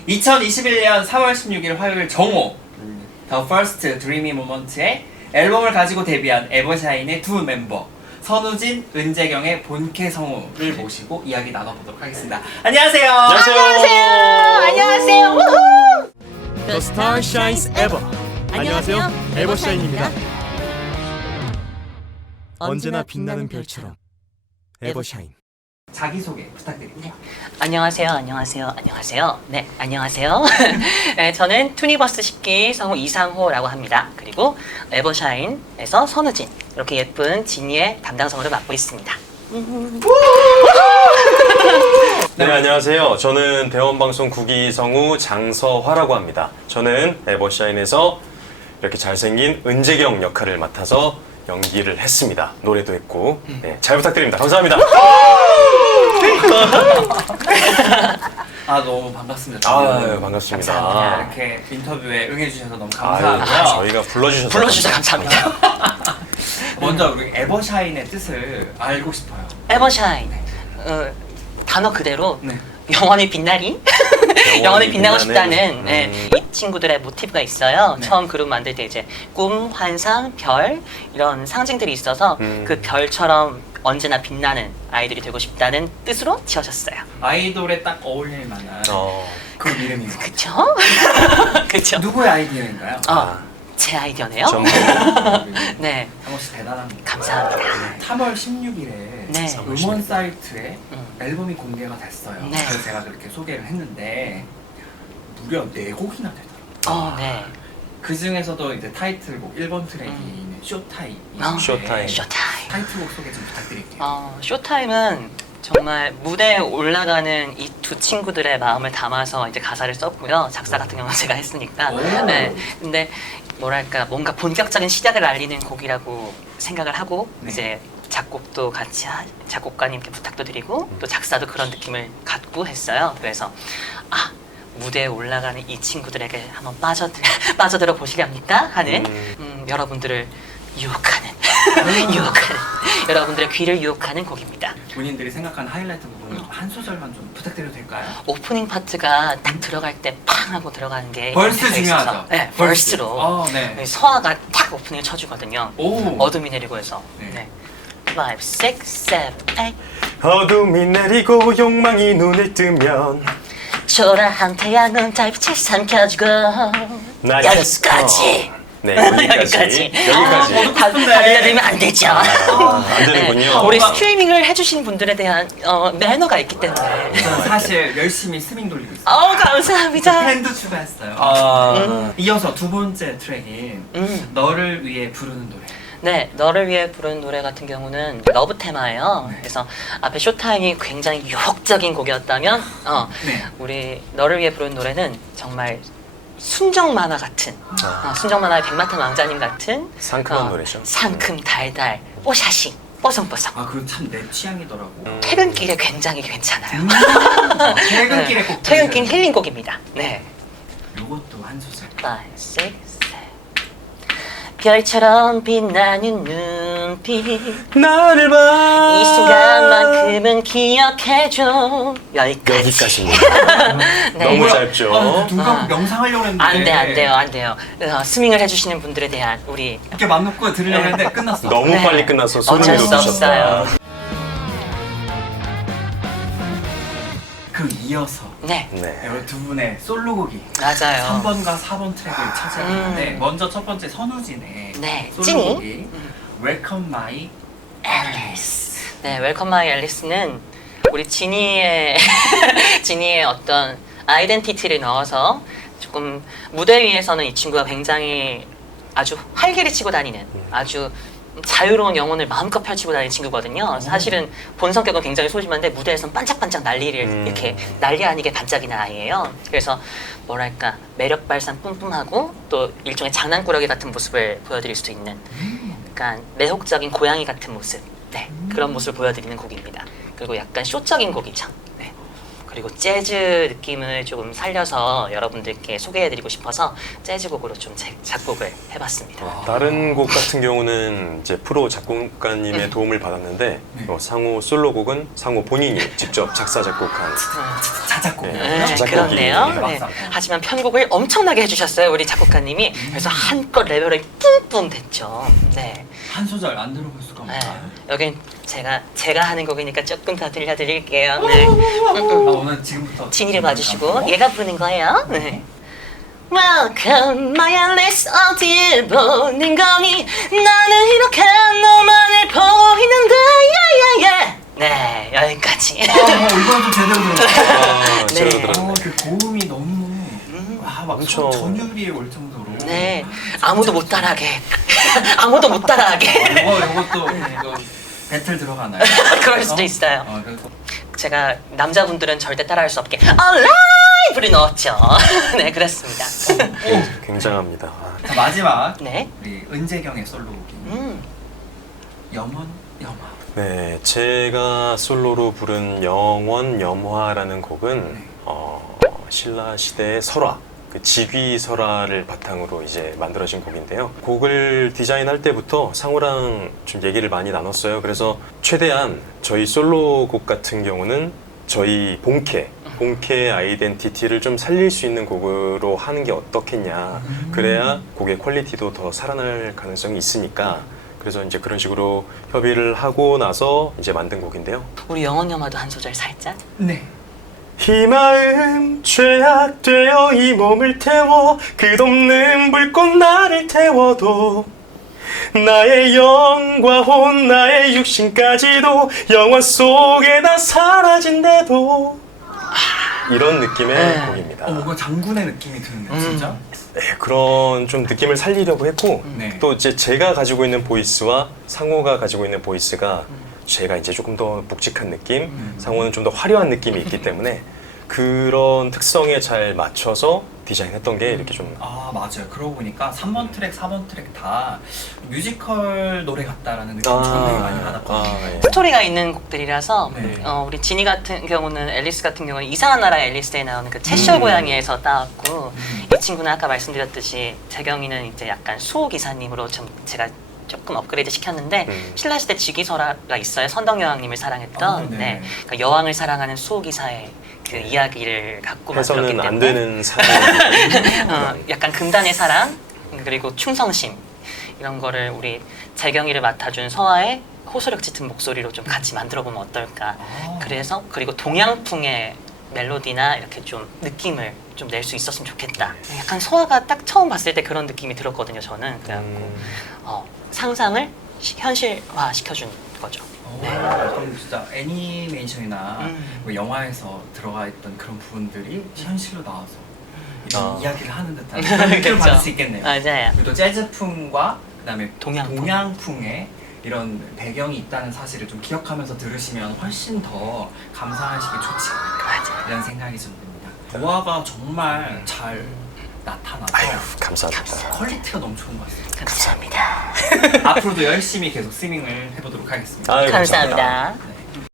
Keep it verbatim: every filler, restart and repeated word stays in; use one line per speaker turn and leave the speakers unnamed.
이천이십일 년 삼월 십육일 화요일 정오 The First Dreamy Moment의 앨범을 가지고 데뷔한 에버샤인의 두 멤버 선우진, 은재경의 본캐 성우를 모시고 이야기 나눠보도록 하겠습니다. 안녕하세요.
안녕하세요. 안녕하세요. 우후.
The Star Shines Ever. 안녕하세요. 에버샤인입니다. 언제나 빛나는 별처럼 에버샤인.
자기소개 부탁드립니다.
네. 안녕하세요. 안녕하세요. 안녕하세요. 네, 안녕하세요. 네, 저는 투니버스 십 기 성우 이상호라고 합니다. 그리고 에버샤인에서 선우진, 이렇게 예쁜 지니의 담당 성우를 맡고 있습니다.
네, 안녕하세요. 저는 대원방송 구 기 성우 장서화라고 합니다. 저는 에버샤인에서 이렇게 잘생긴 은재경 역할을 맡아서 연기를 했습니다. 노래도 했고. 네, 잘 부탁드립니다. 감사합니다.
아 너무 반갑습니다.
아유, 반갑습니다.
감사합니다. 이렇게 인터뷰에 응해주셔서 너무
아유,
감사하고요.
저희가 불러주셔서
불러주셔서 감사합니다.
먼저 우리 에버샤인의 뜻을 알고 싶어요.
에버샤인. 어, 단어 그대로
네.
영원히 빛나리? 영원히 빛나고 싶다는 네,
음.
이 친구들의 모티브가 있어요.
네.
처음 그룹 만들 때 이제 꿈, 환상, 별 이런 상징들이 있어서
음.
그 별처럼 언제나 빛나는 아이들이 되고 싶다는 뜻으로 지어졌어요.
아이돌에 딱 어울릴 만한
어,
그런 이름인 것 같아요.
그쵸? 그쵸?
누구의 아이디어인가요?
어, 제 아이디어네요.
전부
네,
상호 씨 대단합니다.
감사합니다.
삼월 십육일에
네.
음원 사이트에
음.
앨범이 공개가 됐어요.
네.
그래서 제가 그렇게 소개를 했는데 무려 네 곡이나 되더라고요.
어, 네.
그 중에서도 이제 타이틀곡 일 번 트랙이
음.
있는 쇼타임.
어,
쇼타임.
쇼타임.
타이틀곡 소개 좀 부탁드릴게요.
어, 쇼타임은 정말 무대에 올라가는 이 두 친구들의 마음을 담아서 이제 가사를 썼고요. 작사 같은 경우는 제가 했으니까.
오.
네. 근데 뭐랄까 뭔가 본격적인 시작을 알리는 곡이라고 생각을 하고
네.
이제 작곡도 같이 하, 작곡가님께 부탁도 드리고 또 작사도 그런 느낌을 갖고 했어요. 그래서 아 무대에 올라가는 이 친구들에게 한번 빠져들, 빠져들어 보시렵니까? 하는
음.
음, 여러분들을 유혹하는 유혹하는 여러분들의 귀를 유혹하는 곡입니다.
본인들이 생각하는 하이라이트 부분을 한 소절만 좀 부탁드려도 될까요?
오프닝 파트가 딱 들어갈 때 팡 하고 들어가는 게
벌스
임팩트가 있어서.
중요하죠.
네,
벌스.
벌스로
어, 네.
서아가 딱 오프닝을 쳐주거든요.
오.
어둠이 내리고 해서.
네.
네. 오, 육, 칠, 팔
어둠이 내리고 욕망이 눈을 뜨면
초라한 태양은 달빛을 삼켜주고
나
여기까지.
네, 여기까지.
여기까지.
여기까지.
다 달려들면 안 되죠.
아, 안 되는군요.
네, 우리 스트리밍을 해주신 분들에 대한 어, 매너가 있기 때문에.
저는 사실 열심히 스밍 돌리고 있어요.
어 감사합니다.
팬도 추가했어요.
아,
음.
이어서 두 번째 트랙인
음.
너를 위해 부르는 노래.
네, 너를 위해 부른 노래 같은 경우는 러브 테마예요. 그래서 앞에 쇼타임이 굉장히 유혹적인 곡이었다면, 어,
네.
우리 너를 위해 부른 노래는 정말 순정 만화 같은,
아.
어, 순정 만화의 백마탄 왕자님 같은
상큼한
어,
노래죠.
상큼 달달 뽀샤시 뽀송뽀송.
아, 그거 참 내 취향이더라고.
음.
퇴근길에 굉장히 괜찮아요.
퇴근길에
네,
꼭
퇴근길
들으셔야
힐링곡입니다. 네.
돼요. 요것도 한 소절.
five, six, seven. 별처럼 빛나는 눈빛
나를 봐.
이 순간만큼은 기억해줘. 여기까지.
여기까지입니다.
네.
너무
뭐야?
짧죠.
아, 누가
아.
명상하려고 했는데.
안 돼, 안 돼요, 안 돼요. 어, 스밍을 해주시는 분들에 대한 우리
이렇게 맘 놓고 들으려고 했는데 끝났어.
너무
네.
빨리 끝나서 소름이
어쩔 수
돋으셨어요.
없어요.
그 이어서
네,
네.
우리 두 분의 솔로곡이
맞아요.
삼 번과 사 번 트랙을 차지하는데
음.
먼저 첫 번째 선우진의
네,
솔로곡이
찐이.
Welcome My
앨리스. 네, 웰컴 마이 앨리스는 우리 지니의 지니의 어떤 아이덴티티를 넣어서 조금 무대 위에서는 이 친구가 굉장히 아주 활기를 치고 다니는 아주 자유로운 영혼을 마음껏 펼치고 다니는 친구거든요. 사실은 본 성격은 굉장히 소심한데 무대에서는 반짝반짝 난리를
음.
이렇게 난리 아니게 반짝이는 아이예요. 그래서 뭐랄까 매력 발산 뿜뿜하고 또 일종의 장난꾸러기 같은 모습을 보여드릴 수 있는 약간 매혹적인 고양이 같은 모습, 네 그런 모습을 보여드리는 곡입니다. 그리고 약간 쇼적인 곡이죠. 네. 그리고 재즈 느낌을 조금 살려서 여러분들께 소개해드리고 싶어서 재즈곡으로 좀 제- 작곡을 해봤습니다.
와.
다른 곡 같은 경우는 이제 프로 작곡가님의
음.
도움을 받았는데
네.
어, 상호 솔로곡은 상호 본인이 직접 작사 작곡한
자작곡이요.
네.
네,
자작곡이-
그렇네요.
네,
네.
맞습니다.
하지만 편곡을 엄청나게 해주셨어요, 우리 작곡가님이. 그래서 한껏 레벨이 뿜뿜 됐죠. 네.
한 소절 안 들어볼 수가
네.
없나요?
여긴 제가 제가 하는 곡이니까 조금 더 들려드릴게요. 네.
아, 오늘 지금부터
진이를 봐주시고 얘가 부르는 거예요. 네. Welcome my Alice 어딜 보는 거니 나는 이렇게 너만을 보이는데 야야야. 네, 여기까지.
아, 이건 좀 제대로 들었어요.
아,
네.
제대로
아,
들었네.
그 고음이 너무 와, 막
엄청-
전율이 올 정도로.
네, 아무도 못 따라하게. 아무도 못 따라하게.
아, 이거 이것도 이거 배틀 들어가나요?
그럴 수도 있어요.
어, 그래서
제가 남자분들은 절대 따라할 수 없게 Alive를 넣었죠. 네, 그렇습니다.
굉- 굉장합니다. 아,
자, 마지막
네.
우리 은재경의 솔로곡인
음.
염원 염화.
네, 제가 솔로로 부른 영원 염화라는 곡은
네.
어, 신라 시대의 설화, 그 직위 설화를 바탕으로 이제 만들어진 곡인데요. 곡을 디자인할 때부터 상우랑 좀 얘기를 많이 나눴어요. 그래서 최대한 저희 솔로곡 같은 경우는 저희 본캐, 본캐 아이덴티티를 좀 살릴 수 있는 곡으로 하는 게 어떻겠냐. 그래야 곡의 퀄리티도 더 살아날 가능성이 있으니까. 그래서 이제 그런 식으로 협의를 하고 나서 이제 만든 곡인데요.
우리 영원 영화도 한 소절 살짝.
네.
이 마음 죄악되어 이 몸을 태워 끝없는 불꽃 나를 태워도 나의 영과 혼 나의 육신까지도 영원 속에 다 사라진대도 이런 느낌의
네.
곡입니다.
어, 뭔가 장군의 느낌이 드는데
음.
진짜.
네, 그런 좀 느낌을 살리려고 했고
네.
또 이제 제가 가지고 있는 보이스와 상호가 가지고 있는 보이스가 제가 이제 조금 더 묵직한 느낌,
음.
상호는 좀 더 화려한 느낌이 있기 때문에 그런 특성에 잘 맞춰서 디자인했던 게 이렇게 좀
아 맞아요. 그러고 보니까 삼 번 트랙, 사 번 트랙 다 뮤지컬 노래 같다라는 느낌 을 되게 많이 받았거든요.
아, 예.
스토리가 있는 곡들이라서
네.
어, 우리 지니 같은 경우는 앨리스 같은 경우는 이상한 나라의 앨리스에 나오는 그 채쇼
음.
고양이에서 따왔고
음.
이 친구는 아까 말씀드렸듯이 재경이는 이제 약간 수호 기사님으로 좀 제가 조금 업그레이드 시켰는데
음.
신라시대 직위설화가 있어요. 선덕여왕님을 사랑했던
아, 네.
네. 그러니까 여왕을 사랑하는 수호 기사의 그 이야기를 갖고 만들었기
해서는
때문에
안 되는 사람.
어, 약간 금단의 사랑 그리고 충성심 이런 거를 우리 재경이를 맡아준 서아의 호소력 짙은 목소리로 좀 같이 만들어 보면 어떨까.
아.
그래서 그리고 동양풍의 멜로디나 이렇게 좀 느낌을 좀 낼 수 있었으면 좋겠다. 약간 서아가 딱 처음 봤을 때 그런 느낌이 들었거든요. 저는 그래갖고
음,
어, 상상을 시- 현실화 시켜준 거죠.
어,
네.
그럼 진짜 애니메이션이나
음.
뭐 영화에서 들어가 있던 그런 부분들이 현실로 나와서 이런
아.
이야기를 하는 듯한 그런 느낌을
그쵸.
받을 수 있겠네요.
맞아요.
그리고 또 재즈풍과 그다음에
동양풍.
동양풍의 이런 배경이 있다는 사실을 좀 기억하면서 들으시면 훨씬 더 감상하시기 좋지 않을까
맞아요.
이런 생각이 좀 듭니다. 조화가 정말 잘 나타나서
아유, 감사합니다.
퀄리티가 너무 좋은 것 같습니다.
감사합니다.
앞으로도 열심히 계속 스밍을 해보도록 하겠습니다.
아유,
감사합니다.
네.